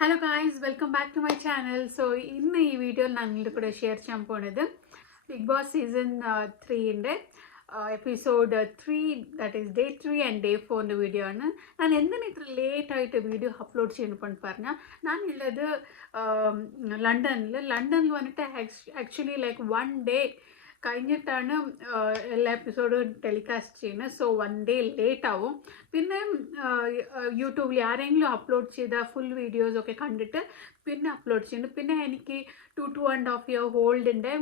Hello guys, welcome back to my channel. So in this video ನಾನು ಕೂಡ ಶೇರ್ ಚಂಪೋಣದು Big Boss season 3 inde episode 3, that is day 3 and day 4 video ആണ് ನಾನು എന്തിനാ ഇത്ര ലേറ്റ് ആയിട്ട് വീഡിയോ അപ്ലോഡ് ചെയ്യുന്നു പറഞ്ഞാൽ ഞാൻ ഉള്ളത് ലണ്ടനിൽ വന്നിട്ട് ആക്ച്വലി ലൈക്ക് 1 day കഴിഞ്ഞിട്ടാണ് എല്ലാ എപ്പിസോഡും ടെലികാസ്റ്റ് ചെയ്യുന്നത്. സോ 1 day ലേറ്റ് ആവും. പിന്നെ യൂട്യൂബിൽ ആരെങ്കിലും അപ്ലോഡ് ചെയ്ത ഫുൾ വീഡിയോസ് ഒക്കെ കണ്ടിട്ട് പിന്നെ അപ്ലോഡ് ചെയ്യുന്നു. പിന്നെ എനിക്ക് 2.5 year ഓൾഡിൻ്റെ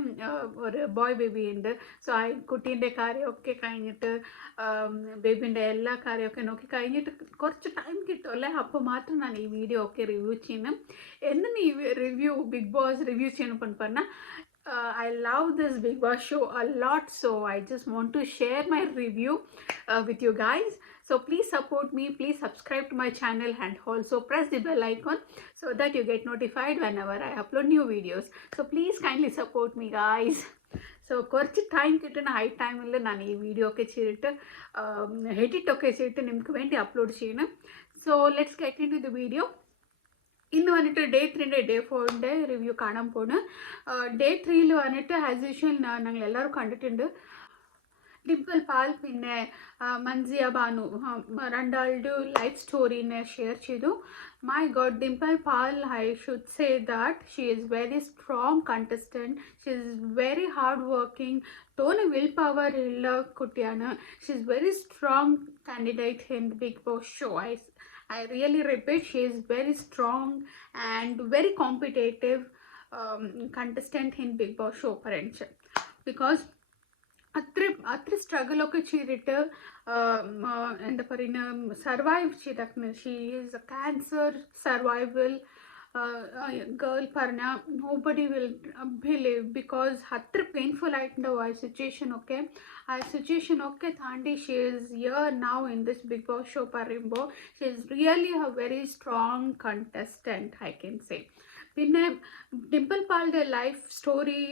ഒരു ബോയ് ബേബി ഉണ്ട്. സോ ആ കുട്ടീൻ്റെ കാര്യമൊക്കെ കഴിഞ്ഞിട്ട് ബേബീൻ്റെ എല്ലാ കാര്യമൊക്കെ നോക്കി കഴിഞ്ഞിട്ട് കുറച്ച് ടൈം കിട്ടുമല്ലേ, അപ്പോൾ മാത്രം ഞാൻ ഈ വീഡിയോ ഒക്കെ റിവ്യൂ ചെയ്യുന്നു. എന്തിന് ഈ ബിഗ് ബോസ് റിവ്യൂ ചെയ്യണമെന്ന് പറഞ്ഞാൽ I love this Big Boss show a lot, so I just want to share my review with you guys. So please support me, please subscribe to my channel and also press the bell icon so that you get notified whenever I upload new videos. So please kindly support me guys. So കുറച്ച് ടൈം കിട്ടുന്ന ഹൈ ടൈമിൽ ഞാൻ ഈ വീഡിയോ ഒക്കെ ചെയ്തിട്ട് എഡിറ്റ് ഒക്കെ ചെയ്തിട്ട് നിങ്ങൾക്ക് വേണ്ടി അപ്ലോഡ് ചെയ്യണം. So let's get into the video വീഡിയോ. ഇന്ന് വന്നിട്ട് ഡേ 3ൻ്റെ ഡേ 4ൻ്റെ റിവ്യൂ കാണാൻ പോണ്. ഡേ 3ൽ വന്നിട്ട് ആസ് യൂഷ്വൽ ഞങ്ങൾ എല്ലാവരും കണ്ടിട്ടുണ്ട്. ഡിംപിൾ പാൽ പിന്നെ മൻസിയ ബാനു രണ്ടാളുടെ ലൈഫ് സ്റ്റോറീനെ ഷെയർ ചെയ്തു. My god, Dimple Pal, I should say that she is very strong contestant. She is very hard working. തോനെ വിൽ പവർ ഉള്ള കുട്ടിയാണ്. She is very strong candidate in Bigg Boss show. I really repeat, she is very strong and very competitive contestant in Big Boss show parents, because അത്ര സ്ട്രഗിളൊക്കെ ചെയ്തിട്ട് എന്താ പറയുക survive ചെയ്തേക്കുന്നത്. She is a cancer survival girl പറഞ്ഞാൽ nobody will believe, because അത്ര painful ആയിട്ടുണ്ടാവും ആ സിറ്റുവേഷൻ ഒക്കെ താണ്ടി she is here now in this Bigg Boss show പറയുമ്പോൾ she is really a very strong contestant I can say. പിന്നെ ഡിംപിൾ പാലിൻ്റെ life story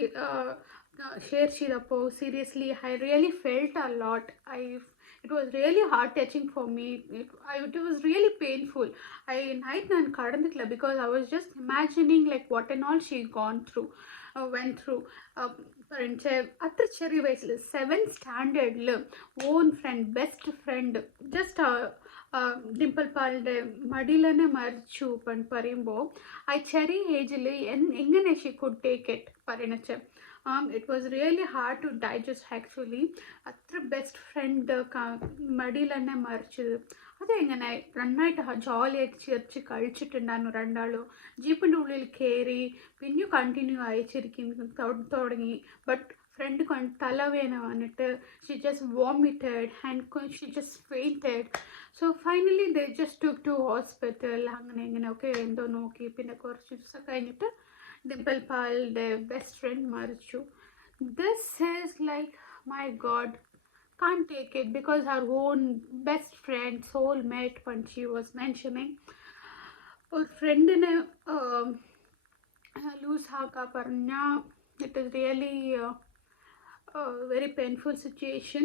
share ചെയ്തപ്പോൾ seriously I really felt a lot. It was really heart touching for me. It was really painful. Night nan kadandikla because I was just imagining like what and all she went through. Atra cherry vayaslu 7th standard lu own friend, best friend, just Dimple പാലിൻ്റെ മടിയിലന്നെ മരിച്ചു പറയുമ്പോൾ ആ ചെറിയ ഏജിൽ എങ്ങനെ she could take it പറയണച്ച്. It was really hard to digest actually. അത്ര ബെസ്റ്റ് ഫ്രണ്ട് മടിയിലന്നെ മരിച്ചത്. അതെങ്ങനെ നന്നായിട്ട് ജോളിയായിട്ട് ചിരിച്ച് കഴിച്ചിട്ടുണ്ടായിരുന്നു രണ്ടാളും. ജീപ്പിൻ്റെ ഉള്ളിൽ കയറി പിന്നെയും കണ്ടിന്യൂ അയച്ചിരിക്കുന്നു തുടങ്ങി. ബട്ട് ഫ്രണ്ട് തലവേന വന്നിട്ട് she just vomited and she just fainted. So finally they just took to hospital. അങ്ങനെ ഇങ്ങനെയൊക്കെ എന്തോ നോക്കി പിന്നെ കുറച്ച് ദിവസം കഴിഞ്ഞിട്ട് ഡിംപിൾ പാലിൻ്റെ ബെസ്റ്റ് ഫ്രണ്ട് മരിച്ചു. This is like, my God, can't take it, because her own best friend, soulmate, when she was mentioning, or friend in a lose haka parna, it is really a very painful situation.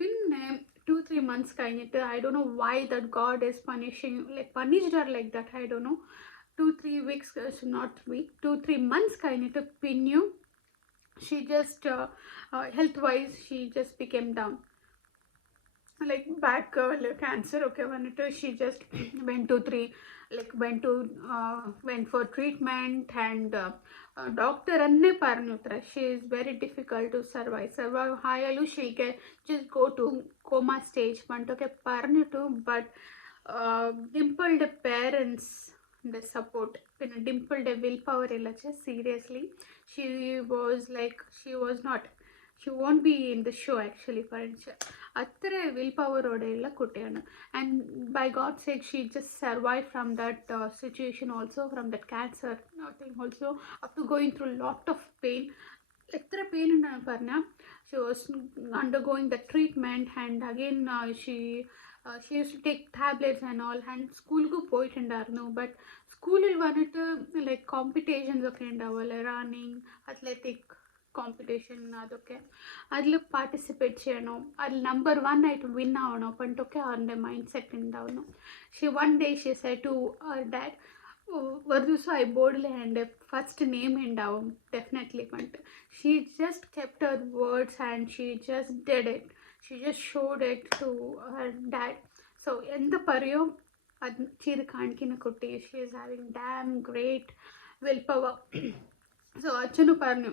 Pinne 2-3 months കഴിഞ്ഞിട്ട് I don't know why that God is punished her like that. I don't know. 2-3 weeks, not week, 2-3 months കഴിഞ്ഞിട്ട് പിന്നെയും she just health wise she just became down, like back cancer okay vanittu. She just went for treatment and doctor anne parnutra she is very difficult to survive hayalu she can just go to coma stage pantoke parnutu. But Dimple the parents the support പിന്നെ ഡിംപിളുടെ will power ഇല്ല. Seriously she won't be in the show actually. അത്ര will പവറോടെയുള്ള കുട്ടിയാണ്. And by god sake she just survived from that situation also, from that cancer thing also, after going through lot of pain. എത്ര പെയിൻ ഉണ്ടെന്ന് പറഞ്ഞാൽ she was undergoing the treatment and again she used to take tablets and all, and സ്കൂളിലേക്ക് പോയിട്ടുണ്ടായിരുന്നു. ബട്ട് സ്കൂളിൽ വന്നിട്ട് like competitions ഒക്കെ ഉണ്ടാവുമല്ലോ, running, athletic competition, അതൊക്കെ അതിൽ പാർട്ടിസിപ്പേറ്റ് ചെയ്യണം, അതിൽ നമ്പർ 1 ആയിട്ട് വിൻ ആവണം പറഞ്ഞിട്ടൊക്കെ അവരുടെ മൈൻഡ് സെറ്റ് ഉണ്ടാവുന്നു. one day she said to her dad, ഒരു ദിവസം I boldly and first name ഉണ്ടാവും definitely but she just kept her words and she just did it. She just showed it to her dad. So എന്ത് പറയോ അത് ചെയ്ത് കാണിക്കുന്ന കുട്ടി, she is having damn great willpower. So അച്ഛനു പറഞ്ഞു,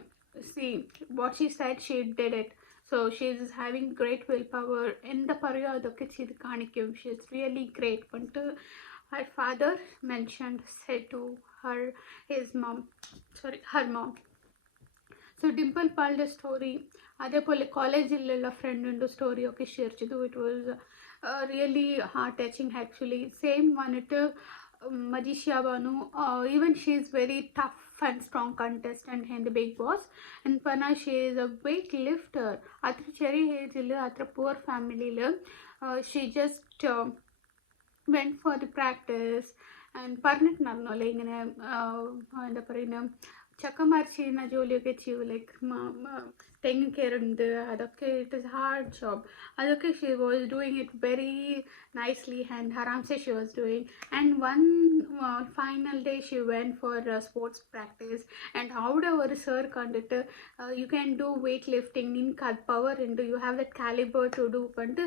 see what she said, she did it. So she is having great willpower. എന്ത് പറയോ അതൊക്കെ ചെയ്ത് കാണിക്കും. She is really great. But her father said to her, her mom. So Dimple Palde story, അതേപോലെ കോളേജിലുള്ള ഫ്രണ്ടിൻ്റെ സ്റ്റോറി ഒക്കെ ഷെയർ ചെയ്തു. It was really heart touching actually. Same വന്നിട്ട് Madisha Banu, even she is very tough and strong contestant in the Big Boss. And Pana, she is a weight lifter. Atra cherry age illa, atra poor family la, she just went for the practice and പറഞ്ഞിട്ട് നടന്നോല്ലേ ഇങ്ങനെ എന്താ പറയുന്ന ചക്കമാർച്ചി ചെയ്യുന്ന ജോലിയൊക്കെ ചെയ്യൂ, ലൈക്ക് തെങ്ങ് കയറുന്നത് അതൊക്കെ. It is hard job. അതൊക്കെ she was doing it very nicely and ആരാംസെ she was doing. And one final day she went for sports practice and അവിടെ ഒരു sir കണ്ടിട്ട് you can do weightlifting, നിനക്ക് അത് പവർ ഉണ്ട്, you have that caliber to do. But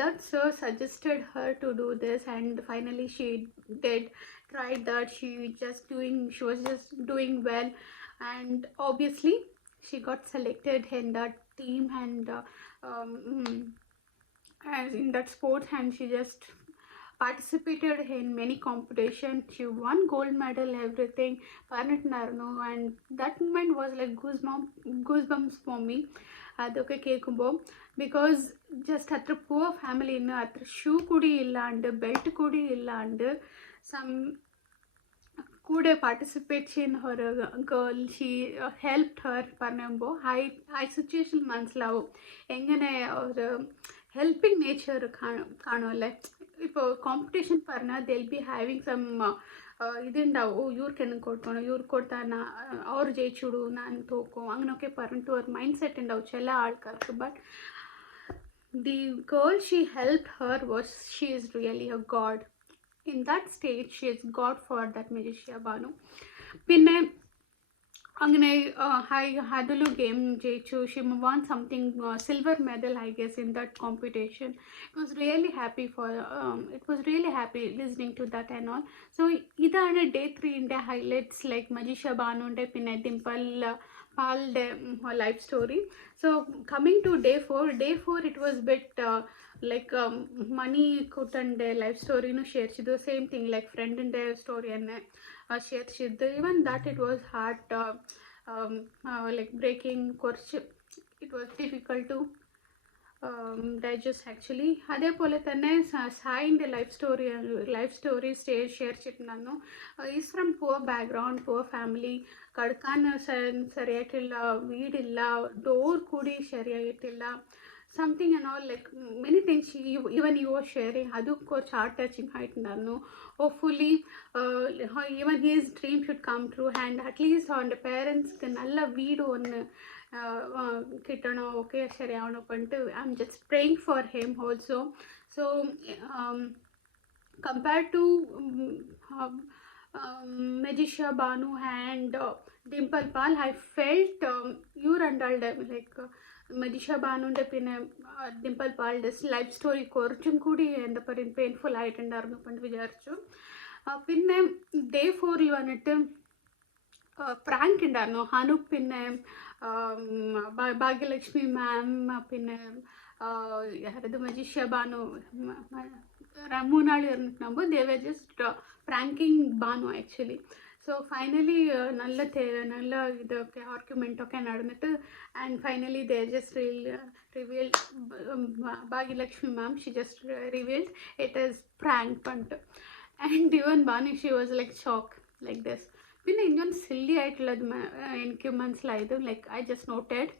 that sir suggested her to do this and finally she did tried that. She was just doing well and obviously she got selected in that team and as in that sports, and she just participated in many competitions. She won gold medal, everything. Parnit Narno, and that moment was like goosebumps for me. Adoke kekumbo because just atra poor family innu atra shoe kudi illa and belt kudi illa and some could participate in her girl. She helped her parnambo high situation manslavu engane or helping nature കാണുമല്ലേ. ഇപ്പോൾ കോമ്പറ്റീഷൻ പറഞ്ഞാൽ they'll be having some ഇതുണ്ടാവും, ഓ ഇവർക്ക് എന്നെ കൊടുക്കണം, ഇവർക്ക് കൊടുത്താൽ അവർ ജയിച്ചുവിടൂ, ഞാൻ തോക്കും, അങ്ങനെയൊക്കെ പറഞ്ഞിട്ട് ഒരു മൈൻഡ് സെറ്റ് ഉണ്ടാവും ചില ആൾക്കാർക്ക്. But the girl she helped her was, she is really a god. In that stage she is god for that Madisha Banu. പിന്നെ അങ്ങനെ അതിലും ഗെയിം ജയിച്ചു. She won something silver medal I guess in that competition. It was really happy listening to that and all. So ഇതാണ് day 3ൻ്റെ highlights, like Majisha ബാനുൻ്റെ പിന്നെ ഡിംപിൾ പാലിൻ്റെ life story. So coming to day 4 it was bit like മണി കുട്ടൻ്റെ life സ്റ്റോറിനു share ചെയ്തു. Same thing like ഫ്രണ്ടിൻ്റെ സ്റ്റോറി തന്നെ ഷെയർ ചെയ്ത്. Even that it was heart like breaking കുറച്ച് it was difficult to digest actually. അതേപോലെ തന്നെ സായിൻ്റെ ലൈഫ് സ്റ്റോറി ഷെയർ ചെയ്തിട്ടുണ്ടായിരുന്നു. Is from poor background, poor family. കടക്കാൻ ശരിയായിട്ടില്ല, വീടില്ല, ഡോർ കൂടി ശരിയായിട്ടില്ല, something and all, like many things even he was sharing. Adu coach heart touching ആയിട്ടുണ്ടായിരുന്നു. Hopefully even his dream should come true and at least on the parents നല്ല വീട് ഒന്ന് കിട്ടണോ, ഒക്കെ ശരിയാവണോ പറഞ്ഞിട്ട് I'm just praying for him also. So compared to Madisha Banu and Dimple Pal, I felt you and all like Madisha ബാനുൻ്റെ പിന്നെ ഡിംപിൾ പാളിൻ്റെ ലൈഫ് സ്റ്റോറി കുറച്ചും കൂടി എന്താ പറയുക പെയിൻഫുൾ ആയിട്ടുണ്ടായിരുന്നു പണ്ട് വിചാരിച്ചു. പിന്നെ ഡേ 4 വന്നിട്ട് പ്രാങ്ക് ഉണ്ടായിരുന്നു. അനൂപ് പിന്നെ ഭാഗ്യലക്ഷ്മി മാം പിന്നെ ಯಾರದು ಮಜಿಷ್ಯ ಬಾನು ಮೂನಾಳು ಇರ್ನಿಟ್ಟು they were just pranking Banu actually. So finally നല്ല ഇതൊക്കെ ആർഗ്യുമെൻ്റൊക്കെ നടന്നിട്ട് and finally they just revealed Bhagyalakshmi ma'am she just revealed it is prank പണ്ട്. And even Banu she was like shock like this. പിന്നെ ಇನ್ನೊಂದು ಸಿಲ್ಲಿ ಆയിട്ടുള്ളത് എനിക്ക് മനസ്സിലായത് like I just noted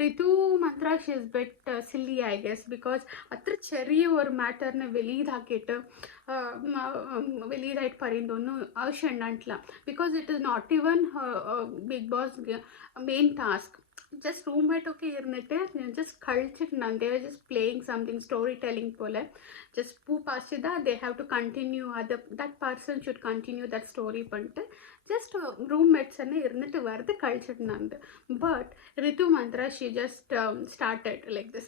Ritu മാത്ര she is bit silly I guess because അത്ര ചെറിയ ഒരു മാറ്ററിനെ വലിയതാക്കിയിട്ട് വലിയതായിട്ട് പറയുന്നതൊന്നും ആവശ്യമുണ്ടായിട്ടില്ല. Because it is not even Bigg Boss main task. just roommate okay irnittu just kalichittan, they were just playing something storytelling pole, just poo pastida they have to continue, other that person should continue that story pante just roommates anne irnittu vardu kalichittan. But Ritu Mantra, she just started like this,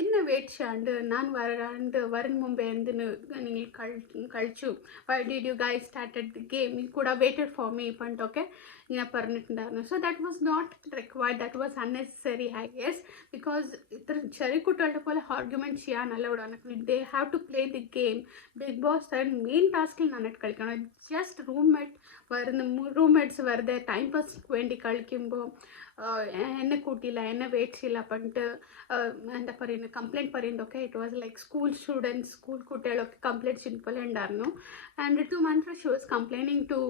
enna wait and nan varan mumbe endu ningal kalichu, why did you guys started the game, you could have waited for me pant okay in a permanent. So that was not required, that was unnecessary I guess, because chari kutalta pole argument cheyan allowed anaku, they have to play the game. Big Boss and main task il nanat kalikana, just roommate varna roommates varde time pass vendi kalikimbo എന്നെ കൂട്ടിയില്ല എന്നെ വെയിറ്റ് ചെയ്യില്ല പണ്ട് എന്താ പറയുന്നത് complaint പറയുന്നതൊക്കെ it was like school students school കുട്ടികളൊക്കെ complaint ചിലപ്പോൾ ഉണ്ടായിരുന്നു. And two months she was complaining to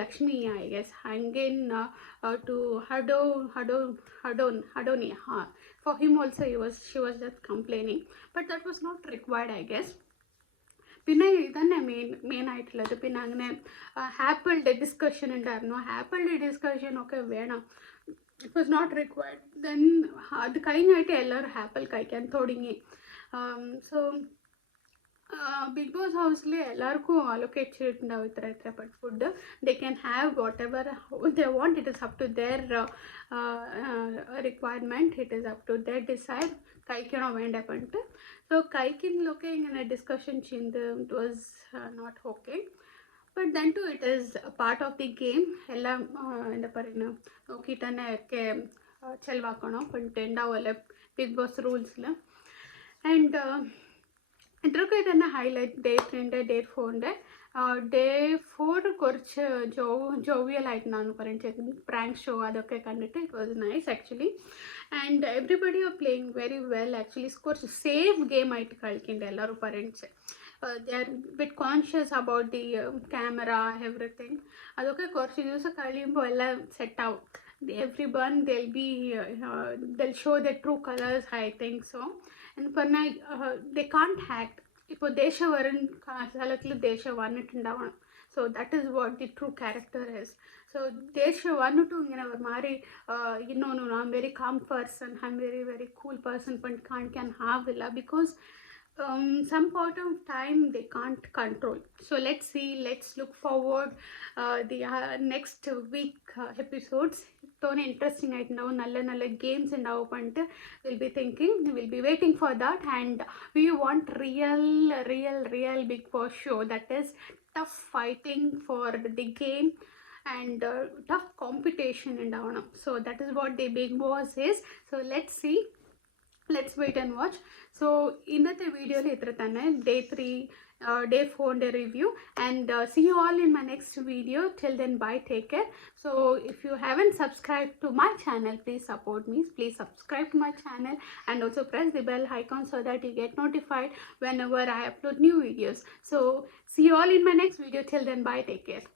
Lakshmi I guess, again to Hadoni. For him also she was just complaining, but that was not required I guess. പിന്നെ ഇതന്നെ മെയിൻ ആയിട്ടുള്ളത്. പിന്നെ അങ്ങനെ apple day discussion ഉണ്ടായിരുന്നു, apple day discussion ഒക്കെ വേണം, it was not required. Then അത് കഴിഞ്ഞായിട്ട് എല്ലാവരും ആപ്പിൾ കഴിക്കാൻ തുടങ്ങി. സോ ബിഗ് ബോസ് ഹൗസിൽ എല്ലാവർക്കും അലൊക്കേറ്റ് ചെയ്തിട്ടുണ്ടാവും ഇത്ര but food they can have whatever they want, it is up to their requirement, it is up to their decide കഴിക്കണോ വേണ്ട പണ്ട്. സോ കഴിക്കുന്നതിലൊക്കെ ഇങ്ങനെ ഡിസ്കഷൻ ചെയ്ത് it was not okay. But then too it is part of the game. എല്ലാം എന്താ പറയുന്നത് നോക്കിയിട്ട് തന്നെ ഒക്കെ ചെലവാക്കണം പണ്ട് ഉണ്ടാവുമല്ലോ ബിഗ് ബോസ് റൂൾസിൽ. ആൻഡ് ഇത്രയൊക്കെ തന്നെ ഹൈലൈറ്റ് ഡേ 3 ഡേ 4 ഡേ 4 കുറച്ച് ജോവിയലായിട്ടാണ് പറയുന്നത്, പ്രാങ്ക് ഷോ അതൊക്കെ കണ്ടിട്ട് it was nice actually. And everybody are playing very well actually, കുറച്ച് സേഫ് ഗെയിം ആയിട്ട് കളിക്കുന്നുണ്ട് എല്ലാവരും പറയുന്നത്. they are bit conscious about the camera everything. അതൊക്കെ കുറച്ച് ദിവസം കഴിയുമ്പോൾ എല്ലാം സെറ്റ് ആവും. Everyone they'll show their true colors I think so. And പറഞ്ഞാൽ they can't act. ഇപ്പോൾ ദേശ വരും സ്ഥലത്തിൽ ദേശ വന്നിട്ടുണ്ടാവണം. So that is what the true character is. So ദേശ വന്നിട്ടും ഇങ്ങനെ മാറി no, I'm very calm person, I'm very cool person, but can have illa because some part of time they can't control. So let's see, let's look forward the next week episodes. Tone interesting right now, nalla games and now pant we'll be thinking, we'll be waiting for that. And we want real Big Boss show that is tough fighting for the game and tough competition in down. So that is what the Big Boss is. So let's see, let's wait and watch. So ഇന്നത്തെ വീഡിയോയിൽ ഇത്ര തന്നെ, ഡേ 3 ഡേ 4 review, and see you all in my next video. Till then, bye, take care. So if you haven't subscribed to my channel, please support me, please subscribe to my channel and also press the bell icon so that you get notified whenever I upload new videos. So see you all in my next video. Till then, bye, take care.